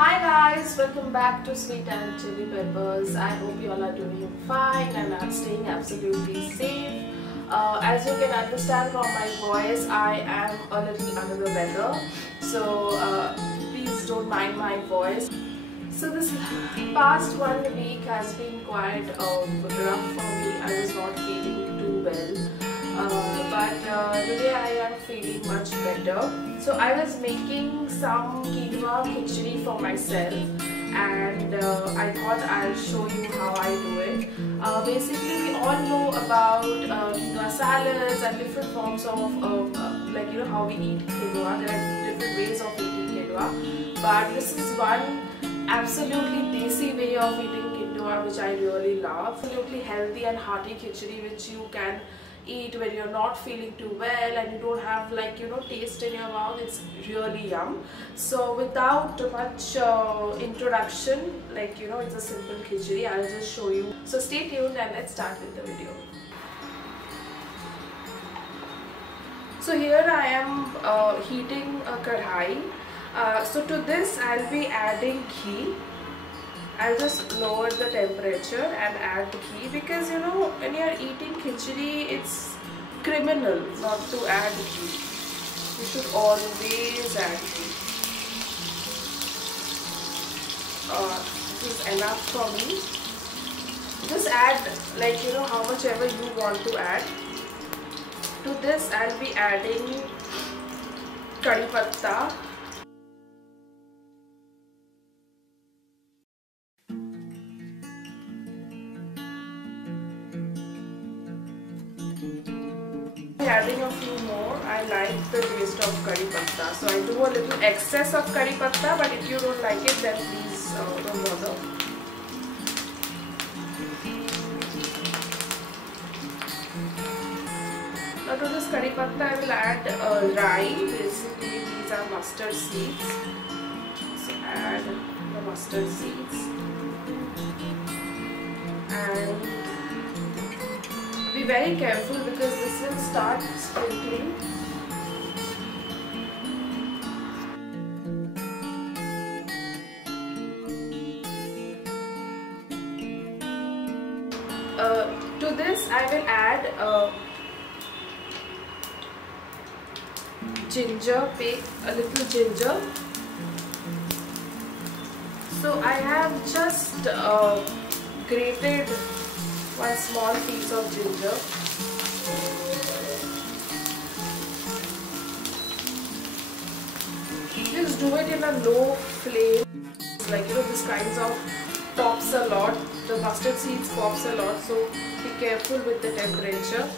Hi guys, welcome back to Sweet and Chili Peppers. I hope you all are doing fine and are staying absolutely safe. As you can understand from my voice, I am a little under the weather, so please don't mind my voice. So this past 1 week has been quite rough for me. I was not feeling too well. But today I am feeling much better. So I was making some quinoa khichdi for myself, and I thought I'll show you how I do it. Basically, we all know about quinoa salads and different forms of like how we eat quinoa. There are different ways of eating quinoa, but this is one absolutely desi way of eating quinoa which I really love. Absolutely healthy and hearty khichdi which you can eat when you're not feeling too well and you don't have taste in your mouth. It's really yum. So without much introduction, it's a simple khichdi. I'll just show you. So stay tuned and let's start with the video. So here I am heating a kadhai. So to this I'll be adding ghee. I'll just lower the temperature and add the ghee, because when you're eating khichdi, it's criminal not to add ghee. You should always add ghee. This is enough for me. Just add how much ever you want to add. To this I'll be adding Kari Patta. Adding a few more. I like the taste of Kari Patta, so I do a little excess of Kari Patta, but if you don't like it, then please don't bother. Now to this Kari Patta I will add rai. Basically these are mustard seeds, so add the mustard seeds and be very careful because this will start sprinkling. To this I will add ginger paste, a little ginger. So I have just grated one small piece of ginger. Just do it in a low flame. This kinds of pops a lot. The mustard seeds pops a lot, so be careful with the temperature.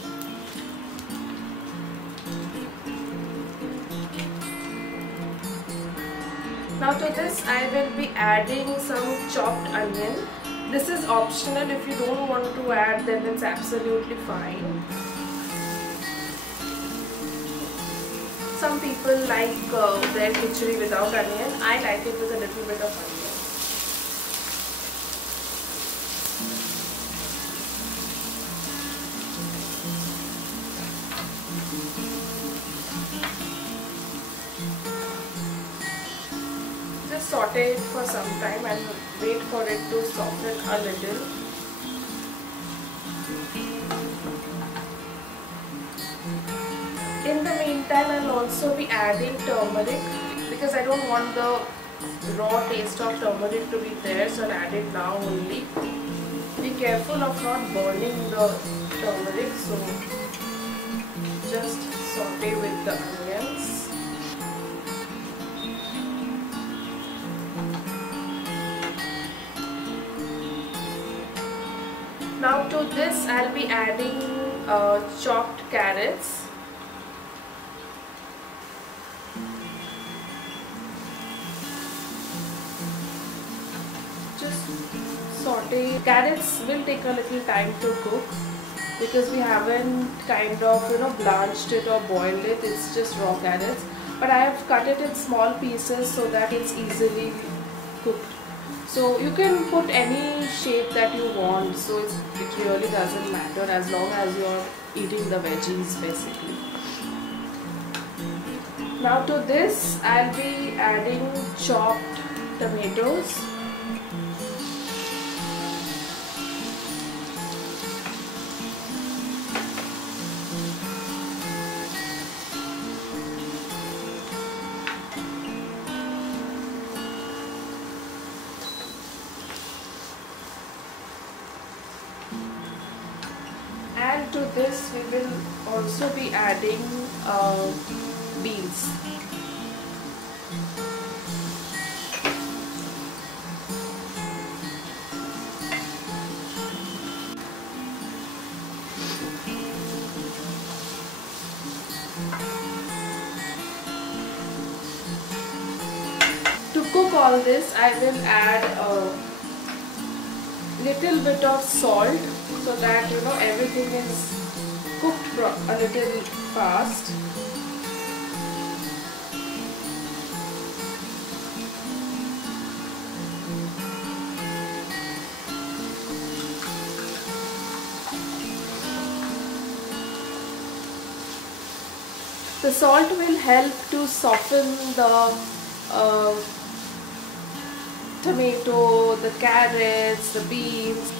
Now to this I will be adding some chopped onion. This is optional. If you don't want to add, then it's absolutely fine. Some people like their khichdi without onion. I like it with a little bit of onion. Just saute it for some time and wait for it to soften a little. In the meantime, I'll also be adding turmeric, because I don't want the raw taste of turmeric to be there, so I'll add it now only. Be careful of not burning the turmeric, so just saute with the onions. Now to this I'll be adding chopped carrots. Just saute. Carrots will take a little time to cook because we haven't blanched it or boiled it. It's just raw carrots, but I have cut it in small pieces so that it's easily cooked. So you can put any shape that you want, so it really doesn't matter as long as you're eating the veggies basically. Now to this I'll be adding chopped tomatoes. And to this we will also be adding beans. To cook all this, I will add a little bit of salt so that everything is cooked a little fast. The salt will help to soften the tomato, the carrots, the beans.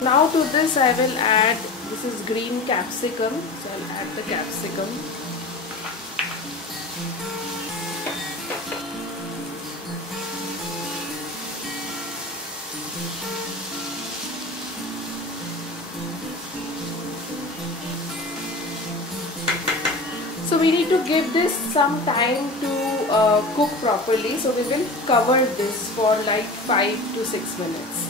Now to this I will add, this is green capsicum, so I'll add the capsicum. So we need to give this some time to cook properly, so we will cover this for like 5 to 6 minutes.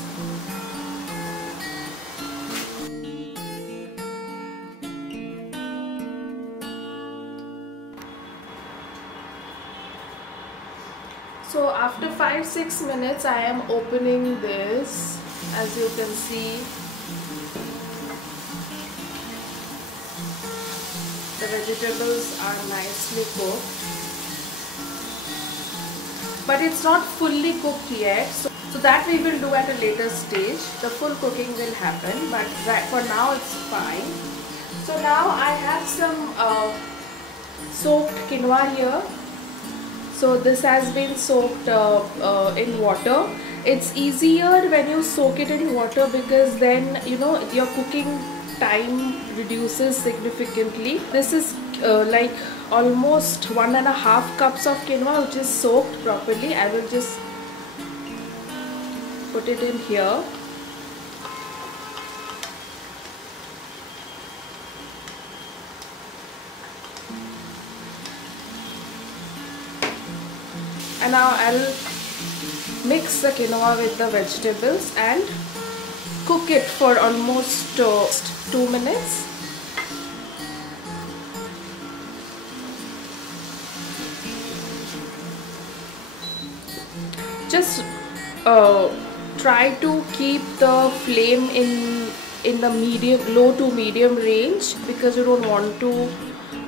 So after 5-6 minutes I am opening this. As you can see, the vegetables are nicely cooked, but it's not fully cooked yet, so that we will do at a later stage. The full cooking will happen, but for now it's fine. So now I have some soaked quinoa here. So this has been soaked in water. It's easier when you soak it in water because then your cooking time reduces significantly. This is like almost 1.5 cups of quinoa which is soaked properly. I will just put it in here. And now I'll mix the quinoa with the vegetables and cook it for almost 2 minutes. Just try to keep the flame in the low to medium range, because you don't want to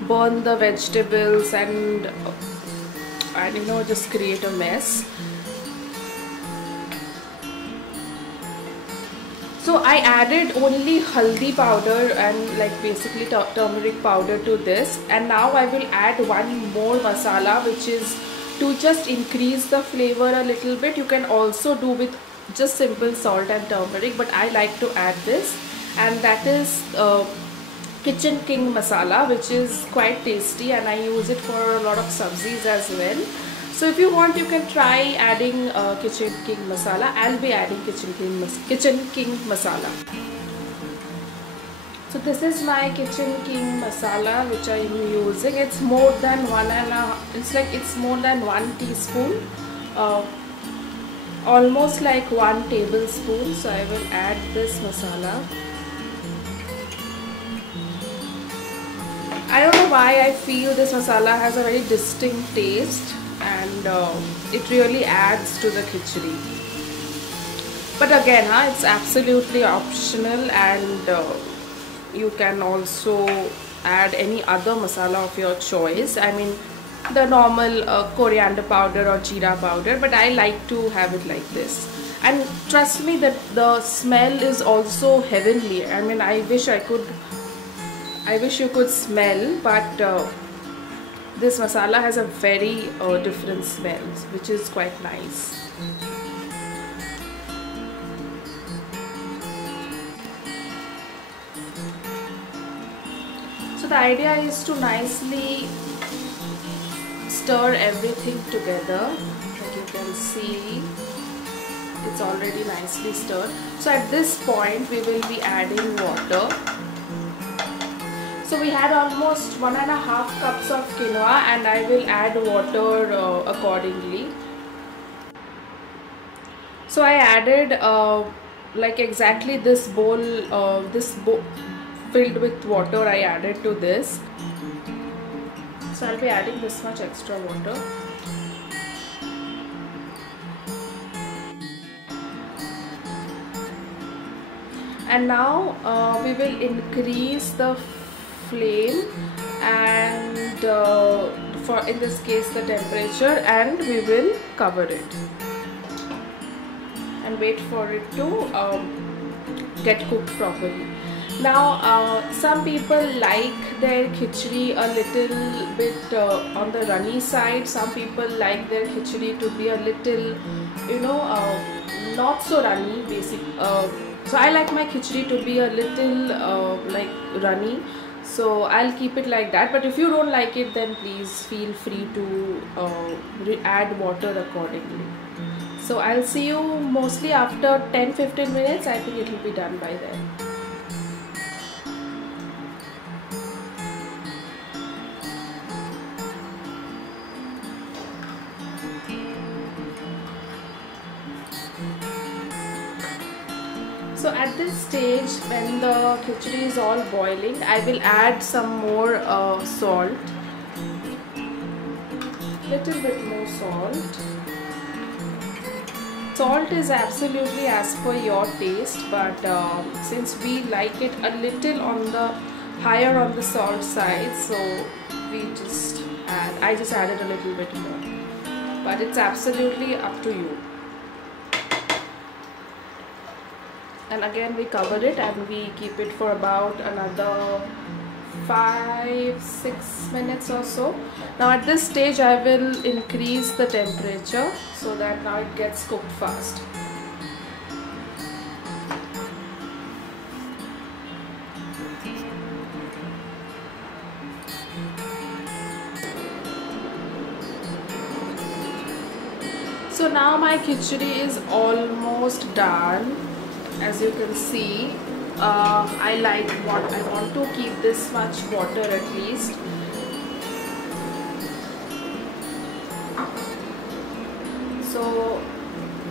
burn the vegetables and just create a mess. So I added only haldi powder and basically turmeric powder to this, and now I will add one more masala which is to just increase the flavor a little bit. You can also do with just simple salt and turmeric, but I like to add this, and that is Kitchen King masala, which is quite tasty, and I use it for a lot of sabzis as well. So if you want, you can try adding Kitchen King masala. I'll be adding Kitchen King masala. So this is my Kitchen King masala which I am using. It's more than it's more than 1 teaspoon, almost like 1 tablespoon. So I will add this masala. I don't know why I feel this masala has a very distinct taste, and it really adds to the khichdi. But again, it's absolutely optional, and you can also add any other masala of your choice. I mean, the normal coriander powder or jeera powder, but I like to have it like this. And trust me that the smell is also heavenly. I mean, I wish I could I wish you could smell, but this masala has a very different smell, which is quite nice. So the idea is to nicely stir everything together. Like you can see, it's already nicely stirred. So at this point we will be adding water. So we had almost 1.5 cups of quinoa, and I will add water accordingly. So I added like exactly this bowl filled with water. I added to this. So I'll be adding this much extra water. And now we will increase the flame, and for in this case the temperature, and we will cover it and wait for it to get cooked properly. Now some people like their khichdi a little bit on the runny side. Some people like their khichdi to be a little, you know, not so runny basic. So I like my khichdi to be a little like runny, so I'll keep it like that. But if you don't like it, then please feel free to add water accordingly. So I'll see you mostly after 10-15 minutes. I think it will be done by then. So at this stage, when the khichdi is all boiling, I will add some more salt. Little bit more salt. Salt is absolutely as per your taste, but since we like it a little on the higher on the salt side, so I just added a little bit more. But it's absolutely up to you. And again we cover it and we keep it for about another 5-6 minutes or so. Now at this stage I will increase the temperature so that now it gets cooked fast. So now my khichdi is almost done. As you can see, I want to keep this much water at least. So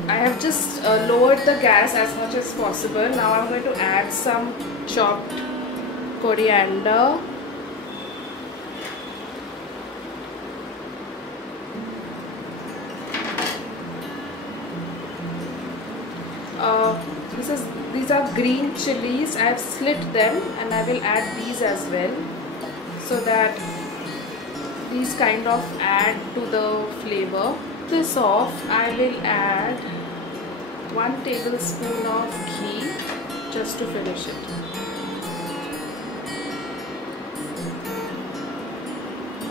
I have just lowered the gas as much as possible. Now I'm going to add some chopped coriander. These are green chilies. I have slit them and I will add these as well, so that these kind of add to the flavor. This off, I will add 1 tablespoon of ghee just to finish it.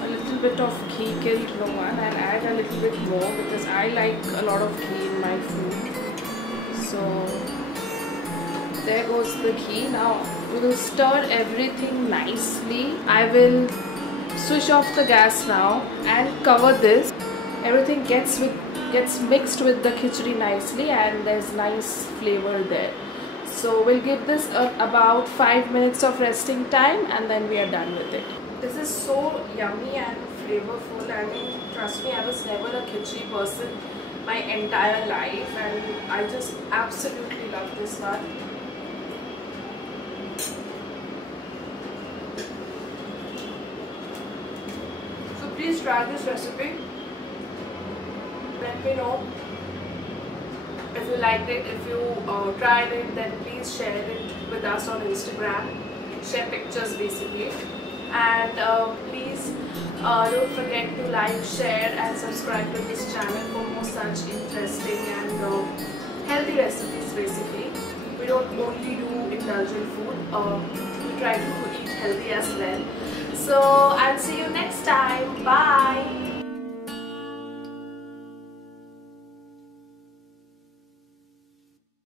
A little bit of ghee killed no one. I'll add a little bit more because I like a lot of ghee in my food. So there goes the ghee. Now we will stir everything nicely. I will switch off the gas now and cover this. Everything gets mixed with the khichdi nicely and there's nice flavor there. So we'll give this about 5 minutes of resting time and then we are done with it. This is so yummy and flavorful. I mean, trust me, I was never a khichdi person my entire life and I just absolutely love this one. So please try this recipe. Let me know if you liked it. If you tried it, then please share it with us on Instagram. Share pictures basically. And please don't forget to like, share and subscribe to this channel for more such interesting and healthy recipes basically. We don't only do indulgent food. We try to eat healthy as well. So I'll see you next time. Bye.